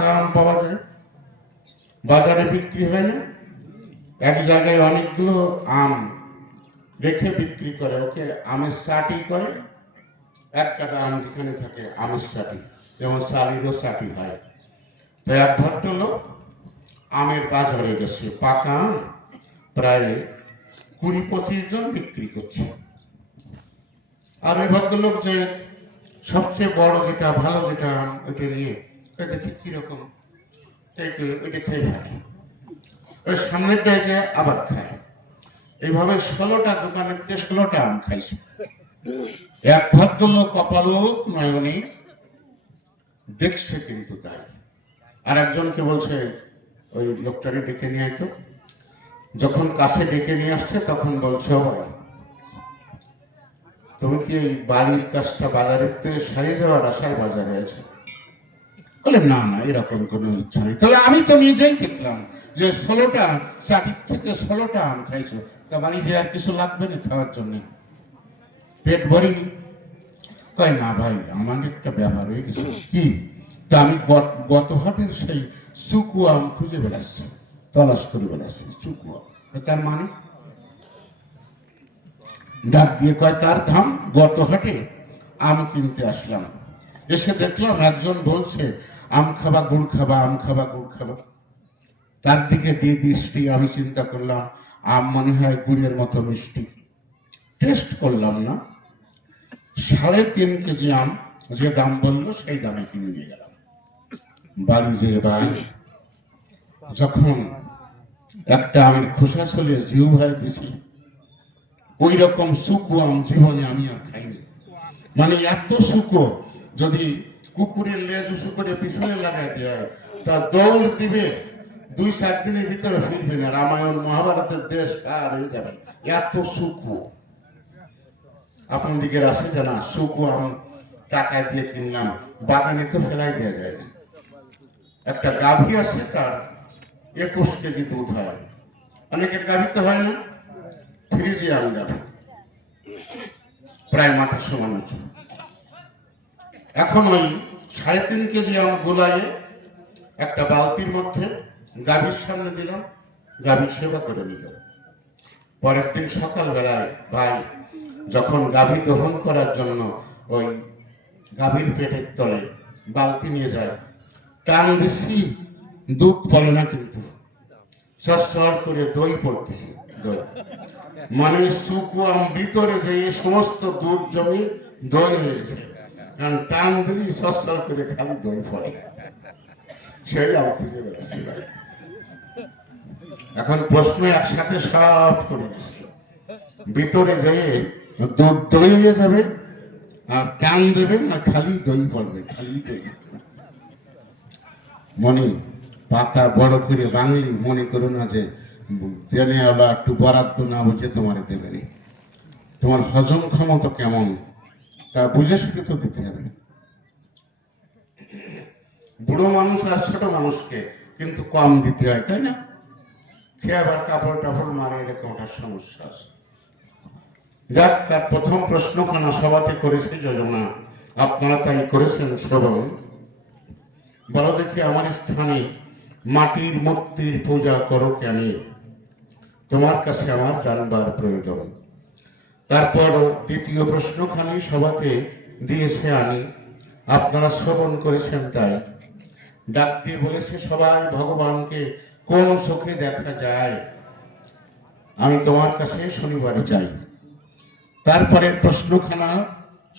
পাকা আম পাওয়া যায়, বাজারে বিক্রি হয় না? এক জায়গায় অনেকগুলো আম রেখে বিক্রি করে, ওকে আমের চাটি করে। এক কাটা আম যেখানে থাকে আমের চাটি, যেমন চালিরও চাটি হয়। তো এক ভদ্রলোক আমের বাজারে গেছে, পাকা আম প্রায় 20-25 জন বিক্রি করছে। আর ওই ভদ্রলোক যে সবচেয়ে বড় যেটা ভালো যেটা আম ওইটা নিয়ে দেখি কিরকম, ওইটা খেয়ে হাঁটে, ওই সামনের দিকে আবার খায়। এইভাবে 16টা দোকানের 16টা আম খাইছে। এক ভদ্রলোক কপালক নয়নি দেখছে কিন্তু তাই। আর একজনকে বলছে ওই লোকটাকে ডেকে নিয়ে আইতো। যখন কাছে ডেকে নিয়ে আসছে তখন বলছে, ভাই তুমি কি এই বাড়ির কাজটা বাজারের থেকে সারিয়ে যাওয়ার আশায় বাজারে আছে? বলে না না, এরকম কোনো ইচ্ছা নেই। তাহলে আমি তো নিজেই দেখলাম যে 16টা চাটির থেকে 16টা আম খাইছো, তা বাড়ি যে আর কিছু লাগবে না খাওয়ার জন্য? পেট ভরিনি? কয় না ভাই, আমার একটা ব্যাপার হয়ে গেছে। কি? তা আমি গত হাটের সেই চুকু আম খুঁজে বেড়াচ্ছি, তলাশ করে বেড়াচ্ছি চুকু আম। তার মানে ডাক দিয়ে কয়, তার থাম, গত হাটে আম কিনতে আসলাম, এসে দেখলাম একজন বলছে আম খাবা গুড় খাবা, আম খাবা গুড় খাবা। তার দিকে দিয়ে দৃষ্টি, আমি চিন্তা করলাম আম মনে হয় গুড়ের মতো মিষ্টি। টেস্ট করলাম না, 3.5 কেজি আম যে দাম বললো সেই দামে কিনে নিয়ে গেলাম। বাড়ি যে এবার যখন একটা আমের খোসা চলে জিউ ভাই দিছি, ওই রকম শুকো আম জীবনে আমি আর খাইনি। মানে এত শুকো, যদি কুকুরের লেজ উঁচু করে পিছনে লাগাই দেয় তা দৌড় দিবে, 2-4 দিনের ভিতরে ফিরবে না, রামায়ণ মহাভারতের দেশ পার হয়ে যাবে, এত শুকো। আপনার দিকের আসে জানা শুকো আম টাকায় দিয়ে কিনলাম, বাগানে তো ফেলাই দেওয়া যায় না। একটা গাভী আছে, তার 21 কেজি দুধ হয়, অনেকের গাভী তো হয় না, ফ্রিজিয়ান গাভী, প্রায় মাথা সমান উঁচু। এখন ওই 3.5 কেজি আম গোলায় একটা বালতির মধ্যে গাভীর সামনে দিলাম, গাভীর সেবা করে নিল। পরের দিন সকালবেলায় ভাই যখন গাভী দহন করার জন্য ওই গাভীর পেটের তলে বালতি নিয়ে যায়, টান দিচ্ছি, দুধ পড়ে না, কিন্তু সর করে দই পড়তেছে। দই মানে শুকো আম ভিতরে যে সমস্ত দুধ জমি দই হয়ে গেছে, কারণ টান দিলি সর করে খালি দই পড়ে। সেই আম খুঁজে বেড়াচ্ছি। এখন প্রশ্ন একসাথে সব করে গেছে, ভিতরে যেয়ে দুধ দই হয়ে যাবে, আর টান দেবেন আর খালি দই পড়বে, খালি দই। মনে পাতা বড় করে বাংলি, মনে করো না যে দেনেওয়ালা একটু বরাদ্দ না বুঝে তোমার দেবেনি। তোমার হজম ক্ষমতা কেমন তা বুঝে শুনে তো দিতে হবে। বুড়ো মানুষ আর ছোট মানুষকে কিন্তু কম দিতে হয়, তাই না? খেয়ে আবার কাপড় টাপড় মারে, এরকম একটা সমস্যা আছে। যাক, তার প্রথম প্রশ্নখানা সভাতে করেছে যোজনা, আপনারা তাই করেছেন শ্রবণ। বলো দেখি, আমার স্থানে মাটির মূর্তির পূজা করো কেন? তোমার কাছে আমার জানবার প্রয়োজন। তারপর দ্বিতীয় প্রশ্নখানি সভাতে দিয়েছে আনি, আপনারা শ্রবণ করেছেন তাই। ডাক দিয়ে বলেছে, সবাই ভগবানকে কোন চোখে দেখা যায়, আমি তোমার কাছে শনিবারে চাই। তারপরে প্রশ্নখানা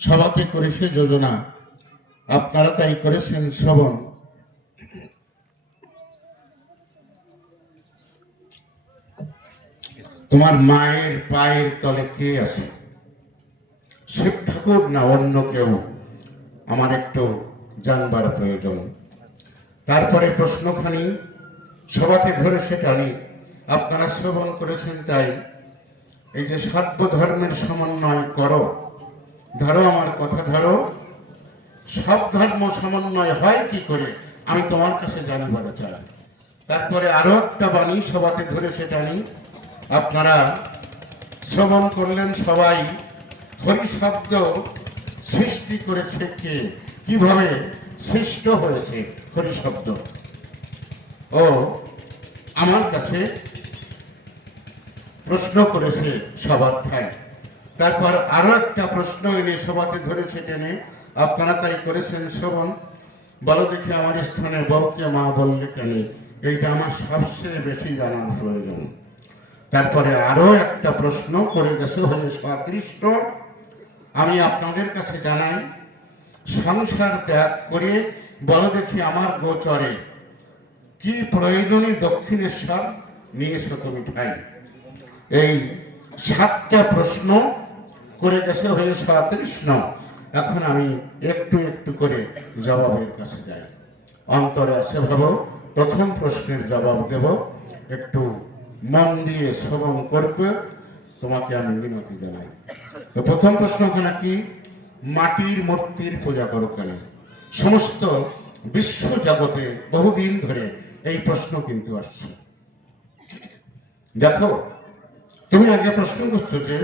সভাতে করেছে যোজনা, আপনারা তাই করেছেন শ্রবণ। তোমার মায়ের পায়ের তলে কে আছে? শিব ঠাকুর না অন্য কেউ? আমার একটু জানবার প্রয়োজন। তারপরে প্রশ্নখানি সভাতে ধরেছে টানি, আপনারা শ্রবণ করেছেন তাই। এই যে সর্বধর্মের সমন্বয় করো, ধরো আমার কথা ধরো, সব ধর্ম সমন্বয় হয় কি করে আমি তোমার কাছে জানিবার চাই। তারপরে আরো একটা বাণী সভাতে ধরেছে টানি, আপনারা শ্রবণ করলেন সবাই। হরি শব্দ সৃষ্টি করেছে কে, কিভাবে সৃষ্ট হয়েছে হরি শব্দ। ও আমার কাছে প্রশ্ন করেছে সবার ঠায়। তারপর আরো একটা প্রশ্ন এনে সবাতে ধরেছে টেনে, আপনারা তাই করেছেন শ্রবণ। বলো দেখি আমার স্থানে বউকে মা বললে কেন, এইটা আমার সবচেয়ে বেশি জানার প্রয়োজন। তারপরে আরো একটা প্রশ্ন করে গেছে হয়ে সতৃষ্ণ। আমি আপনাদের কাছে জানাই, সংসার ত্যাগ করে বলো দেখি আমার গোচরে কি প্রয়োজনে দক্ষিণেশ্বর নিয়েছো তুমি ঠাই। এই 7টা প্রশ্ন করে গেছে হয়ে সতৃষ্ণ। এখন আমি একটু একটু করে জবাবের কাছে যাই। অন্তরে আছে ভাবো, প্রথম প্রশ্নের জবাব দেব, একটু মন দিয়ে শ্রবণ করবে, তোমাকে আমি মিনতি জানাই। তো প্রথম প্রশ্ন ওখানে কি, মাটির মূর্তির পূজা করো কেন? সমস্ত বিশ্ব জগতে বহুদিন ধরে এই প্রশ্ন কিন্তু আসছে। দেখো, তুমি আগে প্রশ্ন করছো যে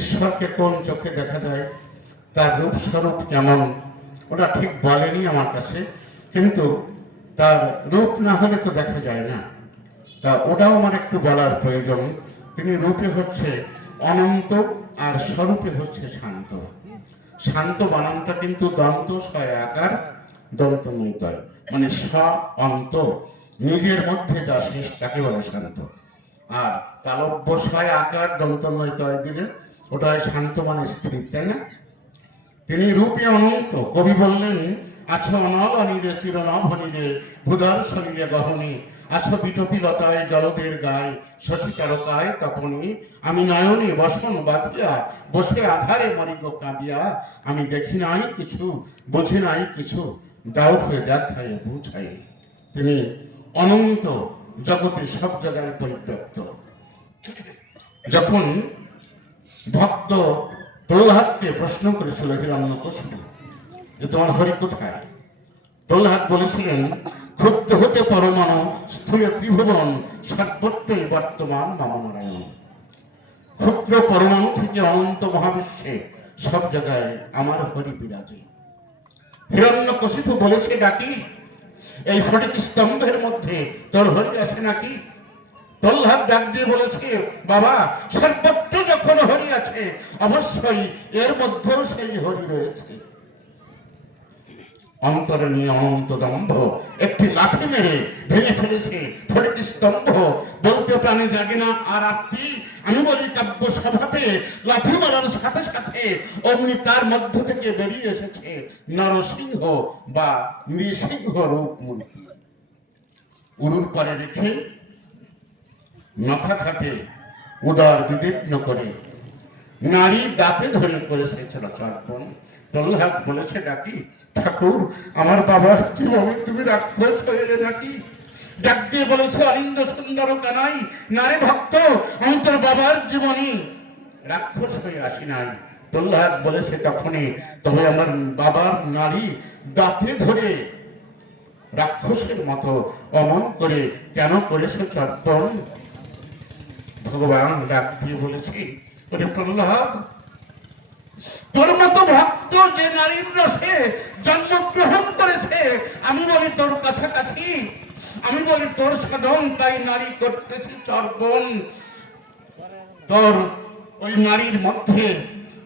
ঈশ্বরকে কোন চোখে দেখা যায়, তার রূপ স্বরূপ কেমন, ওটা ঠিক বলেনি আমার কাছে, কিন্তু তার রূপ না হলে তো দেখা যায় না। তা ওটাও আমার একটু বলার প্রয়োজন। তিনি রূপে হচ্ছে অনন্ত আর স্বরূপে হচ্ছে শান্ত। শান্ত বানানটা কিন্তু দন্ত ছয় আকার দন্ত নৈতয়, মানে স অন্ত, নিজের মধ্যে যা শেষ তাকে বলে শান্ত। আর তালব্য ছয় আকার দন্ত নৈতয় দিলে ওটা হয় শান্ত, মানে স্থির, তাই না? তিনি রূপে অনন্ত। কবি বললেন, আছো অনল অনিলে চিরনভ হনিলে ভূধর শরীরে গহনে, আছো বিটপিলতায় জলদের গায়ে শশী তারকায় তপনে, আমি নয়নে বসন বাঁধিয়া বসে আধারে মরিগ কাঁদিয়া, আমি দেখি নাই কিছু বুঝি নাই কিছু, দাও হয়ে দেখায় বুঝাই। তিনি অনন্ত, জগতে সব জায়গায় পরিব্যাপ্ত। যখন ভক্ত প্রহ্লাদকে প্রশ্ন করেছিল হিরণ্যকশিপু যে তোমার হরি কোথায়, প্রহ্লাদ বলেছিলেন, ক্ষুব্ধ হতে পরমাণু স্থূলে ত্রিভুবন সর্বত্রই বর্তমান মম নারায়ণ। ক্ষুদ্র পরমাণু থেকে অনন্ত মহাবিশ্বে সব জায়গায় আমার হরি বিরাজে। হিরণ্যকশিপু বলেছে ডাকি, এই ফটিক স্তম্ভের মধ্যে তোর হরি আছে নাকি? প্রহ্লাদ ডাক দিয়ে বলেছে, বাবা, সর্বত্র যখন হরি আছে অবশ্যই এর মধ্যেও সেই হরি রয়েছে। অন্তরে নিয়ে অনন্ত দম্ভ একটি লাঠি মেরে ভেঙে ফেলেছে ফটিক স্তম্ভ। বলতে প্রাণে জাগে না আর আরতি, আমি বলি কাব্য সভাতে লাঠি মারার সাথে সাথে অমনি তার মধ্য থেকে বেরিয়ে এসেছে নরসিংহ বা নৃসিংহ রূপ মূর্তি। উরুর পরে রেখে মাথা খাতে উদর বিদীর্ণ করে নারী দাঁতে ধরে করেছে চর্পণ। প্রহ্লাদ বলেছে ডাকি, ঠাকুর আমার বাবার জীবনে তুমি রাক্ষস হয়ে নাকি? ডাক দিয়ে বলেছে, অরিন্দ সুন্দর কানাই, নারী ভক্ত, আমি তোর বাবার জীবনী রাক্ষস হয়ে আসি নাই। প্রহ্লাদ বলেছে তখনই, তবে আমার বাবার নারী দাঁতে ধরে রাক্ষসের মতো অমন করে কেন করেছে চর্পণ? ভগবান ডাক দিয়ে বলেছি, প্রহ্লাদ, তোর মতো ভক্ত যে নারীর রসে জন্মগ্রহণ করেছে, আমি বলি তোর কাছাকাছি, আমি বলি তোর সাধন, তাই নারী করতেছি চর্পণ। তোর ওই নারীর মধ্যে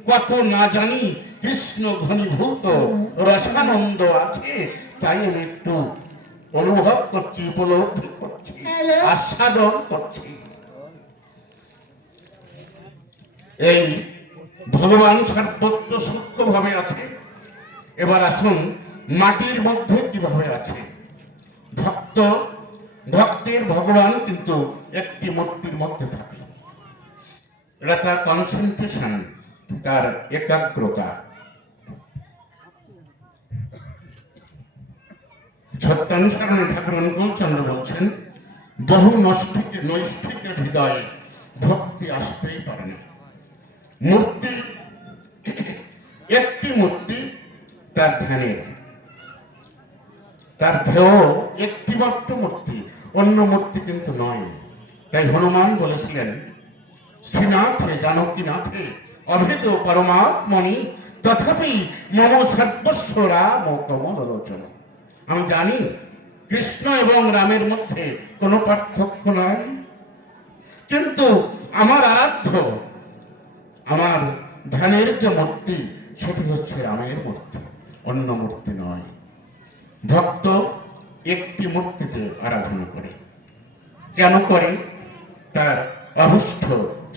কত না জানি কৃষ্ণ ঘনীভূত রসানন্দ আছে, তাই আমি একটু অনুভব করছি, উপলব্ধি করছি, আস্বাদন করছি। এই ভগবান সর্বত্র সূক্ষ্মভাবে আছে। এবার আসুন মাটির মধ্যে কিভাবে আছে। ভক্তের ভগবান কিন্তু একটি মূর্তির মধ্যে থাকে। এটা তার কনসেন্ট্রেশন, তার একাগ্রতা। সত্যানুসরণে ঠাকুর অনুকূলচন্দ্র বলছেন, বহু নৈষ্ঠিকের হৃদয়ে ভক্তি আসতেই পারে না। মূর্তি একটি মূর্তি তার ধ্যানের, তার ধ্যেয় একটি মাত্র মূর্তি, অন্য মূর্তি কিন্তু নয়। তাই হনুমান বলেছিলেন, শ্রীনাথে জানকীনাথে অভেদ পরমাত্মনি তথাপি মম সর্বস্ব রাম কমল লোচন। আমি জানি কৃষ্ণ এবং রামের মধ্যে কোনো পার্থক্য নাই, কিন্তু আমার আরাধ্য, আমার ধ্যানের যে মূর্তি সেটি হচ্ছে রামের মূর্তি, অন্য মূর্তি নয়। ভক্ত একটি মূর্তিতে আরাধনা করে, কেন করে? তার অভীষ্ট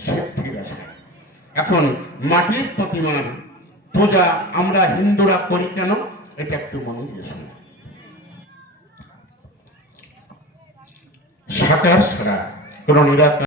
সিদ্ধির আশায়। এখন মাটির প্রতিমার পূজা আমরা হিন্দুরা করি কেন? এটা একটু মনে দিয়ে শোনো। সাকার ছাড়া কোন নিরাকার